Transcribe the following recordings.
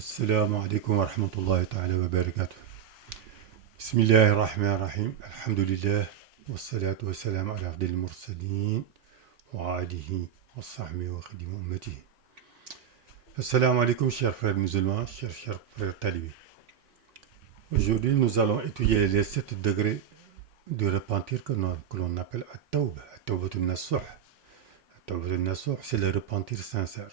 السلام عليكم ورحمة الله تعالى وبركاته. بسم الله الرحمن الرحيم. الحمد لله والصلاة والسلام على أفضل المرسلين وآله وصحبه وخدم أمته. Assalamu alaikum, chers frères musulmans, chers frères talibés. Aujourd'hui, nous allons étudier les 7 degrés de repentir que l'on appelle At-Tawbah, At-Tawbatul Nasuh. At-Tawbatul Nasuh, c'est le repentir sincère.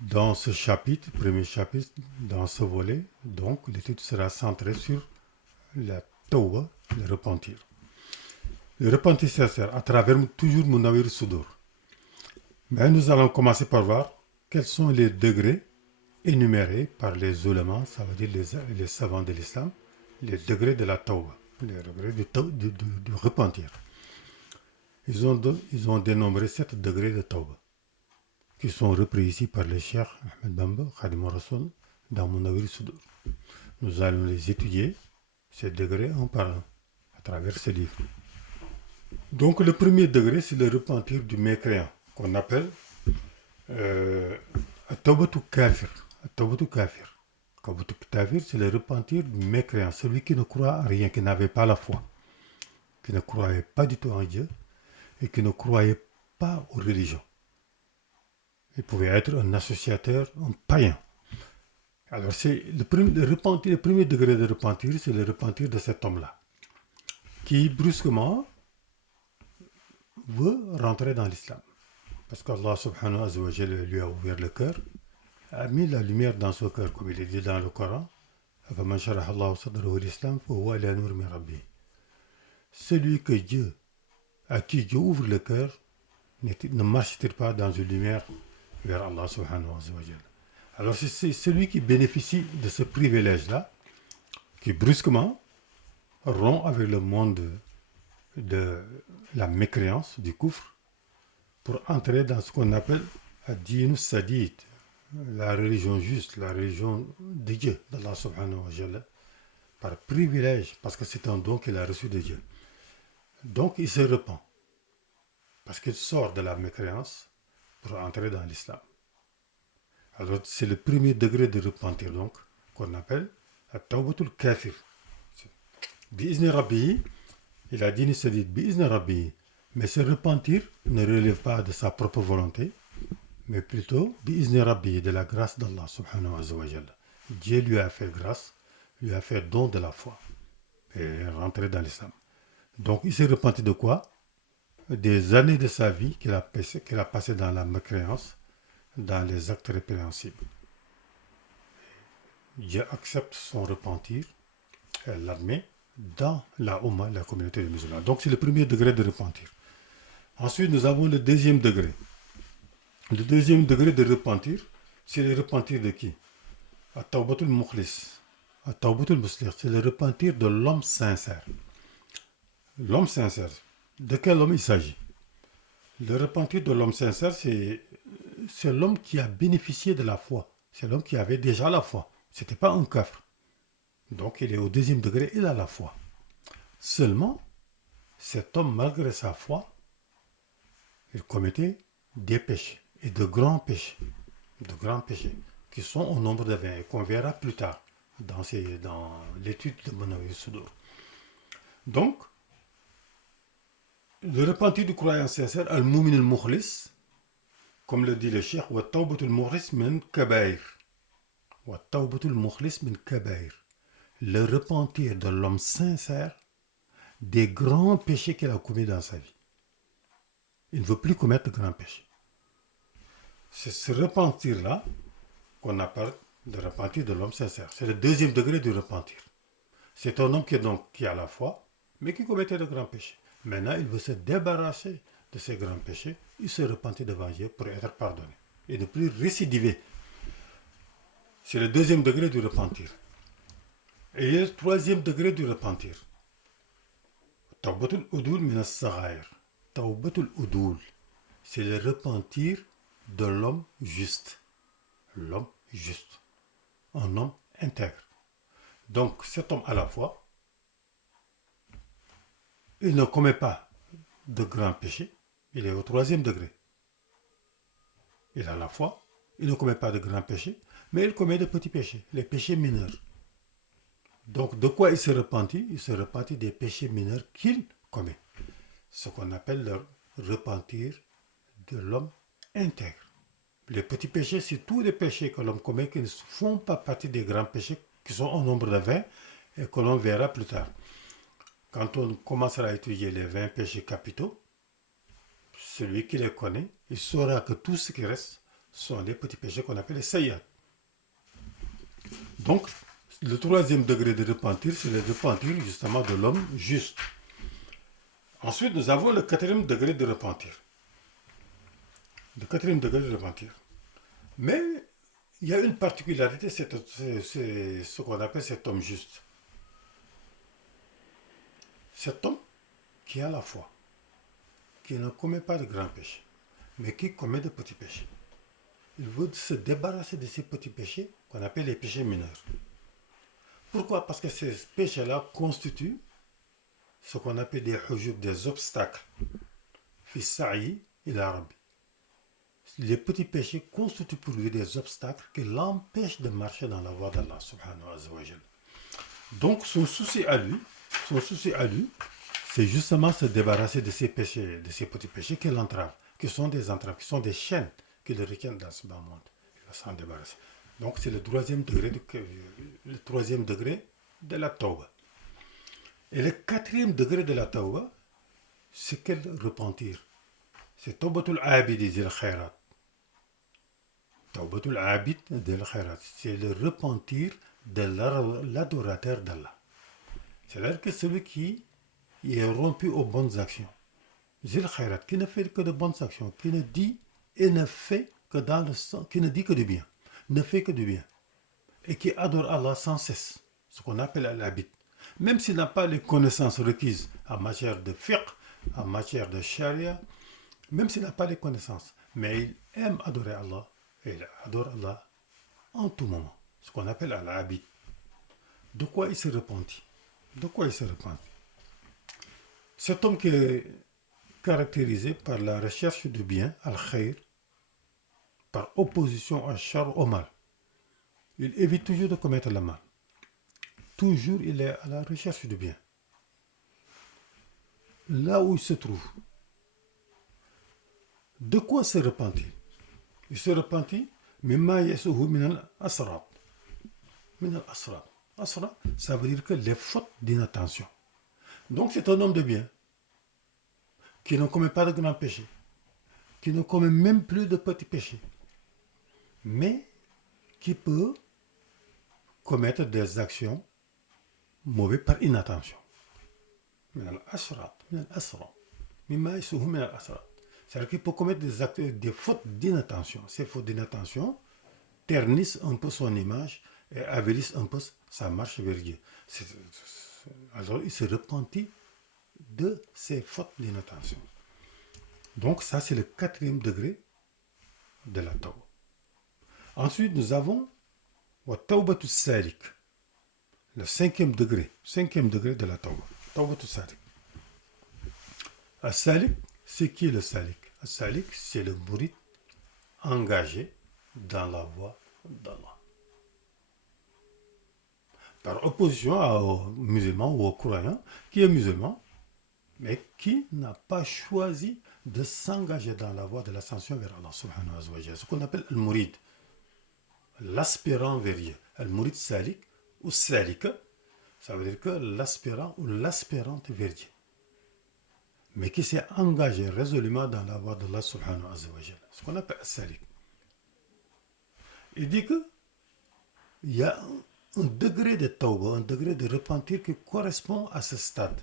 Dans ce chapitre, premier chapitre, dans ce volet, donc l'étude sera centrée sur la Tawbah, le repentir. Le repentir sincère, à travers toujours Munawwir Sudur. Mais nous allons commencer par voir quels sont les degrés énumérés par les ulémas, ça veut dire les savants de l'islam, les degrés de la Tawbah, les degrés du repentir. Ils ont dénombré 7 degrés de Tawbah, qui sont repris ici par le Cheikh Ahmed Bamba, Khadim al-Rasoul, dans Munawwir Sudur. Nous allons les étudier, ces degrés, un par un, à travers ce livre. Donc le premier degré, c'est le repentir du mécréant, qu'on appelle At-Tawbatu Kafir. At-Tawbatu Kafir. At-Tawbatu Kafir, c'est le repentir du mécréant, celui qui ne croit à rien, qui n'avait pas la foi, qui ne croyait pas du tout en Dieu et qui ne croyait pas aux religions. Il pouvait être un associateur, un païen. Alors, c'est le premier degré de repentir, c'est le repentir de cet homme-là, qui brusquement veut rentrer dans l'islam. Parce qu'Allah subhanahu wa ta'ala lui a ouvert le cœur, a mis la lumière dans son cœur, comme il est dit dans le Coran. Celui à qui Dieu ouvre le cœur, ne marche-t-il pas dans une lumière vers Allah subhanahu wa ta'ala. Alors c'est celui qui bénéficie de ce privilège-là, qui brusquement rompt avec le monde de la mécréance, du kufr, pour entrer dans ce qu'on appelle Ad-Dinu Sadid, la religion juste, la religion de Dieu, d'Allah subhanahu wa ta'ala, par privilège, parce que c'est un don qu'il a reçu de Dieu. Donc il se repent, parce qu'il sort de la mécréance pour entrer dans l'islam. Alors c'est le premier degré de repentir, donc, qu'on appelle At-Tawbatul Kafir. Bi'izni Rabbi, il a dit Nisadid, Bi'izni Rabbi. Mais ce repentir ne relève pas de sa propre volonté, mais plutôt Bi'izni Rabbi, de la grâce d'Allah subhanahu wa ta'ala. Dieu lui a fait grâce, lui a fait don de la foi et est rentré dans l'islam. Donc il s'est repenti de quoi? Des années de sa vie qu'il a passé dans la mécréance, dans les actes répréhensibles. Dieu accepte son repentir, elle l'admet dans la Ummah, la communauté des musulmans. Donc c'est le premier degré de repentir. Ensuite, nous avons le deuxième degré. Le deuxième degré de repentir, c'est le repentir de qui? At-Tawbatul Mukhlis. At-Tawbatul Mukhlis, c'est le repentir de l'homme sincère. L'homme sincère, de quel homme il s'agit? Le repentir de l'homme sincère, c'est l'homme qui a bénéficié de la foi. C'est l'homme qui avait déjà la foi. Ce n'était pas un kafir. Donc il est au deuxième degré, il a la foi. Seulement, cet homme, malgré sa foi, il commettait des péchés, et de grands péchés, qui sont au nombre de 20, et qu'on verra plus tard dans l'étude de Munawwir Sudur. Donc, le repentir du croyant sincère, al-mu'min al-mukhlis, comme le dit le cheikh, wa tawbatul mukhlis min kabair. Wa tawbatul mukhlis min kabair. Le repentir de l'homme sincère des grands péchés qu'il a commis dans sa vie. Il ne veut plus commettre de grands péchés. C'est ce repentir-là qu'on appelle le repentir de l'homme sincère. C'est le deuxième degré du repentir. C'est un homme qui a la foi, mais qui commettait de grands péchés. Maintenant, il veut se débarrasser de ces grands péchés. Il se repentit devant Dieu pour être pardonné et ne plus récidiver. C'est le deuxième degré du repentir. Et le troisième degré du repentir. Tawbatul Udul minas Saghair. Tawbatul Udul, c'est le repentir de l'homme juste. L'homme juste. Un homme intègre. Donc cet homme à la fois, il ne commet pas de grands péchés. Il est au troisième degré. Il a la foi. il ne commet pas de grands péchés, mais il commet de petits péchés, les péchés mineurs. Donc, de quoi il se repentit? Il se repentit des péchés mineurs qu'il commet. Ce qu'on appelle le repentir de l'homme intègre. Les petits péchés, c'est tous les péchés que l'homme commet qui ne font pas partie des grands péchés, qui sont au nombre de 20 et que l'on verra plus tard. Quand on commencera à étudier les 20 péchés capitaux, celui qui les connaît, il saura que tout ce qui reste sont les petits péchés qu'on appelle les sayyat. Donc, le troisième degré de repentir, c'est le repentir justement de l'homme juste. Ensuite, nous avons le quatrième degré de repentir. Le quatrième degré de repentir. Mais il y a une particularité, c'est ce qu'on appelle cet homme juste. Cet homme qui a la foi, qui ne commet pas de grands péchés, mais qui commet de petits péchés. Il veut se débarrasser de ces petits péchés qu'on appelle les péchés mineurs. Pourquoi? Parce que ces péchés-là constituent ce qu'on appelle des obstacles. Fi sa'i ila rabbi. Les petits péchés constituent pour lui des obstacles qui l'empêchent de marcher dans la voie d'Allah subhanahu wa ta'ala. Donc son souci à lui, c'est justement se débarrasser de ces péchés, de ces petits péchés qui l'entravent, qui sont des entraves, qui sont des chaînes qui le retiennent dans ce bas monde. Il va s'en débarrasser. Donc c'est le troisième degré de la tawba. Et le quatrième degré de la tawba, c'est quel repentir? C'est tawbatul abidi zil khairat. Tawbatul abid zil khairat. C'est le repentir de l'adorateur d'Allah. C'est-à-dire que celui qui est rompu aux bonnes actions. Zil khairat, qui ne fait que de bonnes actions, qui ne dit et ne fait que dans le sens, qui ne dit que du bien, ne fait que du bien. Et qui adore Allah sans cesse, ce qu'on appelle al-abid. Même s'il n'a pas les connaissances requises en matière de fiqh, en matière de charia, même s'il n'a pas les connaissances, mais il aime adorer Allah, et il adore Allah en tout moment, ce qu'on appelle al-abid. De quoi il se repentit? De quoi il se repentit? Cet homme qui est caractérisé par la recherche du bien, al-khair, par opposition à shar, au mal. Il évite toujours de commettre le mal. Toujours il est à la recherche du bien. Là où il se trouve, de quoi se repentit? Il se repentit, mimma yasuhu min al-asrat. Min al-asrat. Asra, ça veut dire que les fautes d'inattention. Donc c'est un homme de bien, qui ne commet pas de grands péchés, qui ne commet même plus de petits péchés, mais qui peut commettre des actions mauvaises par inattention. C'est-à-dire qu'il peut commettre des fautes d'inattention. Ces fautes d'inattention ternissent un peu son image et avilissent un peu sa marche vers Dieu. Alors il se repentit de ces fautes d'inattention. Donc ça c'est le quatrième degré de la tawba. Ensuite nous avons wa tawbatu salik, le cinquième degré de la tawba. Tawbatu salik. As-salik, c'est qui le salik? As-salik, c'est le murid engagé dans la voie d'Allah. Par opposition au musulman ou au croyant qui est musulman, mais qui n'a pas choisi de s'engager dans la voie de l'ascension vers Allah subhanahu wa ta'ala. Ce qu'on appelle le murid, l'aspirant vers Dieu. Le murid salik ou salika, ça veut dire que l'aspirant ou l'aspirante vers Dieu, mais qui s'est engagé résolument dans la voie d'Allah subhanahu wa ta'ala. Ce qu'on appelle salik. Il dit que il y a un degré de tawba, un degré de repentir qui correspond à ce stade.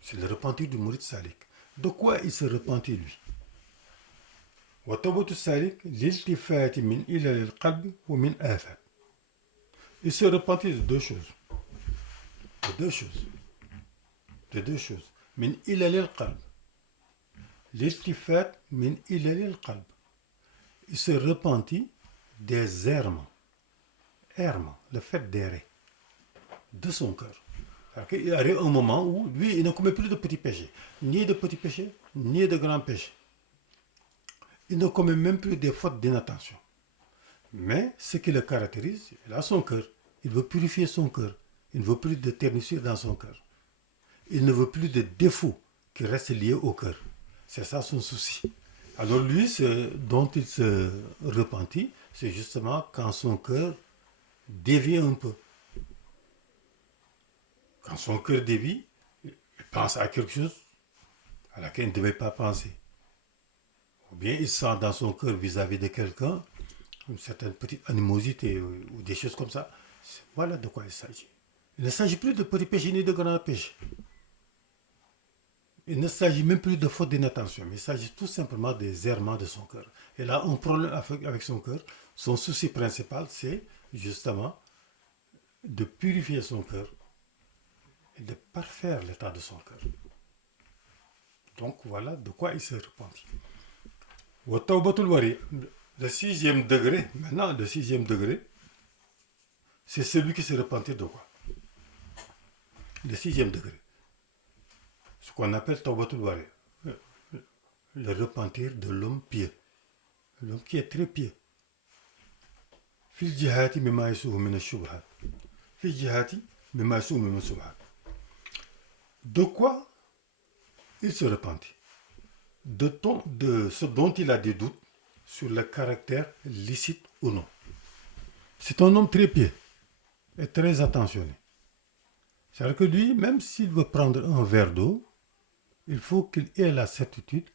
C'est le repentir du murid salik. De quoi il se repentit lui? Wa tawbatu salik l'iltifati min ilal al-qalbi wa min afat. Il se repentit de deux choses. De deux choses. Min ilal al-qalb. L'iltifat min ilal al-qalb. Il se repentit des errements, le fait d'errer de son cœur. Il arrive un moment où lui, il ne commet plus de petits péchés, ni de grands péchés. Il ne commet même plus des fautes d'inattention. Mais ce qui le caractérise, il a son cœur. Il veut purifier son cœur. Il ne veut plus de ternissure dans son cœur. Il ne veut plus de défauts qui restent liés au cœur. C'est ça son souci. Alors lui, ce dont il se repentit, c'est justement quand son cœur dévie un peu. Quand son cœur dévie, il pense à quelque chose à laquelle il ne devait pas penser. Ou bien il sent dans son cœur vis-à-vis de quelqu'un une certaine petite animosité ou des choses comme ça. Voilà de quoi il s'agit. Il ne s'agit plus de petits péchés ni de grands péchés. Il ne s'agit même plus de faute d'inattention, mais il s'agit tout simplement des errements de son cœur. Il a un problème avec son cœur. Son souci principal, c'est justement de purifier son cœur et de parfaire l'état de son cœur. Donc voilà de quoi il s'est repenti. Le sixième degré, maintenant le sixième degré, c'est celui qui s'est repenti de quoi? Le sixième degré. Ce qu'on appelle Tawbatul Wari, le repentir de l'homme pieux. L'homme qui est très pieux. Fil jihati mimma yasuhu min ash-shubhat. Fil jihati mimma yasuhu min ash-shubhat. De quoi il se repentit? De ce dont il a des doutes sur le caractère licite ou non. C'est un homme très pieux et très attentionné. C'est-à-dire que lui, même s'il veut prendre un verre d'eau, il faut qu'il ait la certitude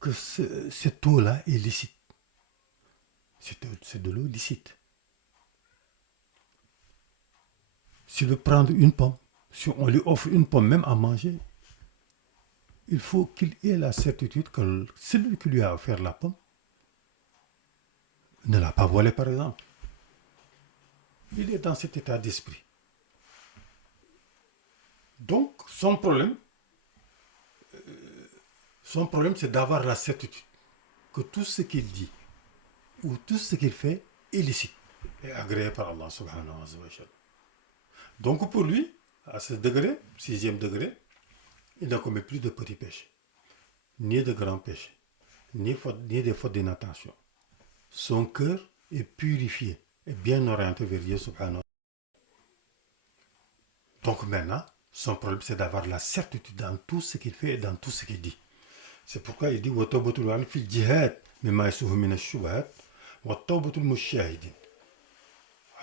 que cette eau-là est licite. C'est de l'eau licite. S'il veut prendre une pomme, si on lui offre une pomme même à manger, il faut qu'il ait la certitude que celui qui lui a offert la pomme ne l'a pas volée, par exemple. Il est dans cet état d'esprit. Donc, son problème, c'est d'avoir la certitude que tout ce qu'il dit ou tout ce qu'il fait est licite et agréé par Allah subhanahu wa ta'ala. Donc, pour lui, à ce degré, sixième degré, il ne commet plus de petits péchés, ni de grands péchés, ni des fautes d'inattention. Son cœur est purifié et bien orienté vers Dieu subhanahu wa ta'ala. Donc maintenant, son problème c'est d'avoir la certitude dans tout ce qu'il fait et dans tout ce qu'il dit. C'est pourquoi il dit وَتَوْبَةُ الْعَلْمِ فِي الْجِهَادِ مِمَّا يَسُوهُ مِنَ الشُّبْهَاتِ وَتَوْبَةُ الْمُشَّاهِدِينَ.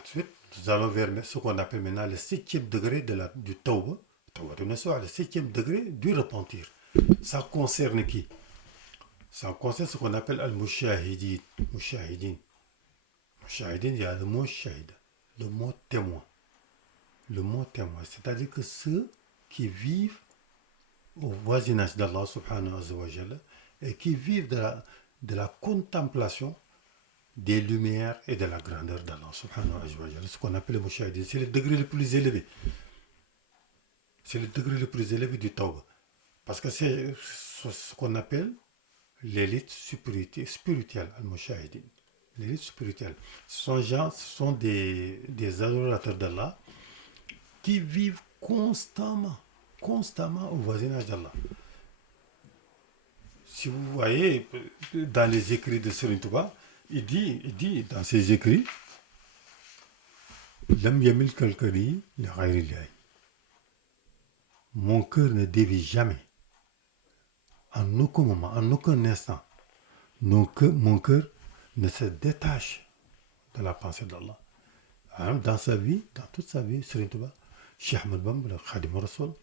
Ensuite, nous allons vers ce qu'on appelle maintenant le septième degré du tawbah, le septième degré du repentir. Ça concerne qui? Ça concerne ce qu'on appelle al-mushahidin. Mushahidin, il y a le mot shahid, le mot témoin. Le mot témoin, c'est-à-dire que ceux qui vivent au voisinage d'Allah subhanahu wa ta'ala et qui vivent de la contemplation des lumières et de la grandeur d'Allah subhanahu wa ta'ala, ce qu'on appelle le mushahidin, c'est le degré le plus élevé. C'est le degré le plus élevé du tawbah. Parce que c'est ce qu'on appelle l'élite spirituelle, al-mushahidin. L'élite spirituelle. Ce sont des adorateurs d'Allah qui vivent constamment au voisinage d'Allah. Si vous voyez dans les écrits de Serigne Touba, il dit dans ses écrits, Lam yamil kalkari li ghayrillahi. Mon cœur ne dévie jamais, en aucun moment, en aucun instant. Mon cœur ne se détache de la pensée d'Allah. Dans sa vie, dans toute sa vie, Serigne Touba, Cheikh Ahmad Bamba, le Khadim Rasoul,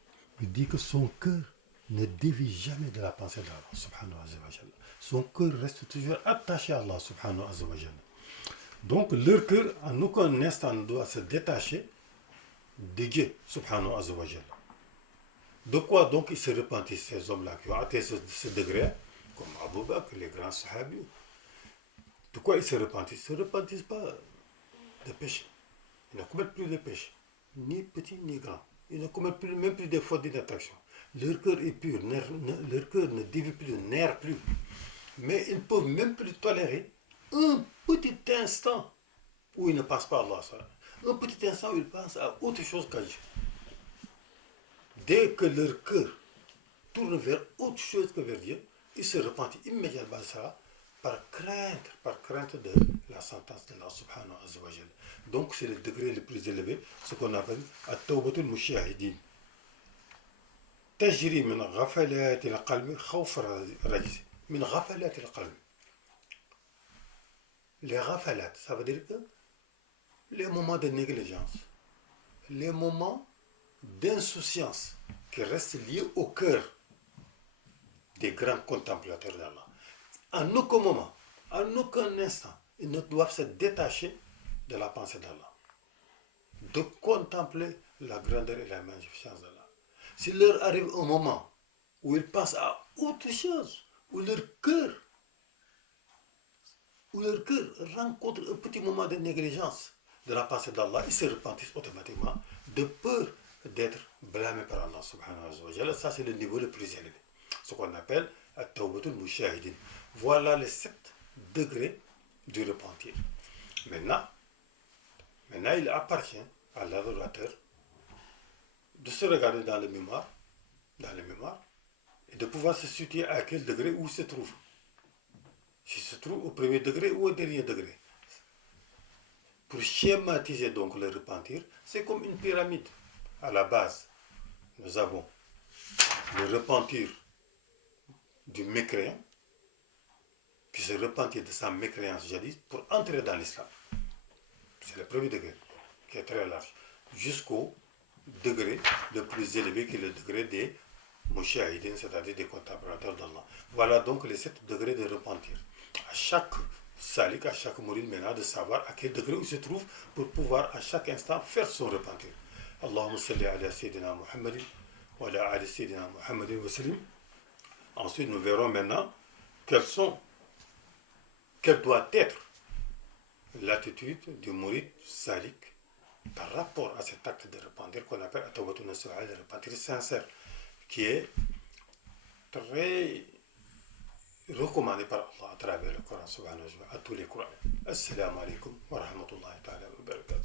il dit que son cœur ne dévie jamais de la pensée d'Allah subhanahu wa ta'ala. Son cœur reste toujours attaché à Allah subhanahu wa ta'ala. Donc leur cœur en aucun instant ne doit se détacher de Dieu subhanahu wa ta'ala. De quoi donc ils se repentissent, ces hommes-là qui ont atteint ce degré, comme Abu Bakr, les grands sahabis? De quoi ils se repentissent? Ils ne se repentissent pas de péché. Ils ne commettent plus de péché, ni petit ni grand. Ils ne commettent même plus de fautes d'inattention. Leur cœur est pur, leur cœur ne dévie plus, n'erre plus. Mais ils ne peuvent même plus tolérer un petit instant où ils ne pensent pas à Allah. Un petit instant où ils pensent à autre chose qu'à Dieu. Dès que leur cœur tourne vers autre chose que vers Dieu, il se repentit immédiatement de ça par crainte de la sentence de Allah subhanahu wa ta'ala. Donc c'est le degré le plus élevé, ce qu'on appelle at-tawbatul mushahidin. تجري من غفلات القلب خوف الرجز من غفلات القلب. Les ghafalats, ça veut dire que les moments de négligence, les moments d'insouciance qui restent liés au cœur des grands contemplateurs d'Allah. En aucun moment, en aucun instant, ils ne doivent se détacher de la pensée d'Allah, de contempler la grandeur et la magnificence d'Allah. S'il leur arrive un moment où ils pensent à autre chose, où leur cœur rencontre un petit moment de négligence de la pensée d'Allah, ils se repentissent automatiquement de peur d'être blâmés par Allah subhanahu wa ta'ala. Ça, c'est le niveau le plus élevé, ce qu'on appelle at-tawbatul mushahidin. Voilà les 7 degrés du repentir. Maintenant, il appartient à l'adorateur de se regarder dans le mémoire, et de pouvoir se situer à quel degré où il se trouve. S'il se trouve au premier degré ou au dernier degré. Pour schématiser donc le repentir, c'est comme une pyramide. À la base, nous avons le repentir du mécréant, qui se repentit de sa mécréance jadis pour entrer dans l'islam. C'est le premier degré, qui est très large, jusqu'au degré le plus élevé, qui est le degré des mushahidin, c'est-à-dire des contemplateurs d'Allah. Voilà donc les 7 degrés de repentir. À chaque salik, à chaque mourid maintenant, de savoir à quel degré il se trouve pour pouvoir à chaque instant faire son repentir. Allahumma salli ala Sayyidina Muhammadin wa ala ali Sayyidina Muhammadin wa sallim. Ensuite, nous verrons maintenant quelle doit être l'attitude du mourid salik par rapport à cet acte de repentir qu'on appelle at-tawbatun nasuha, le repentir sincère, qui est très recommandé par Allah à travers le Coran subhanahu wa ta'ala, à tous les Corans. Assalamu alaikum wa rahmatullahi ta'ala wa barakatuh.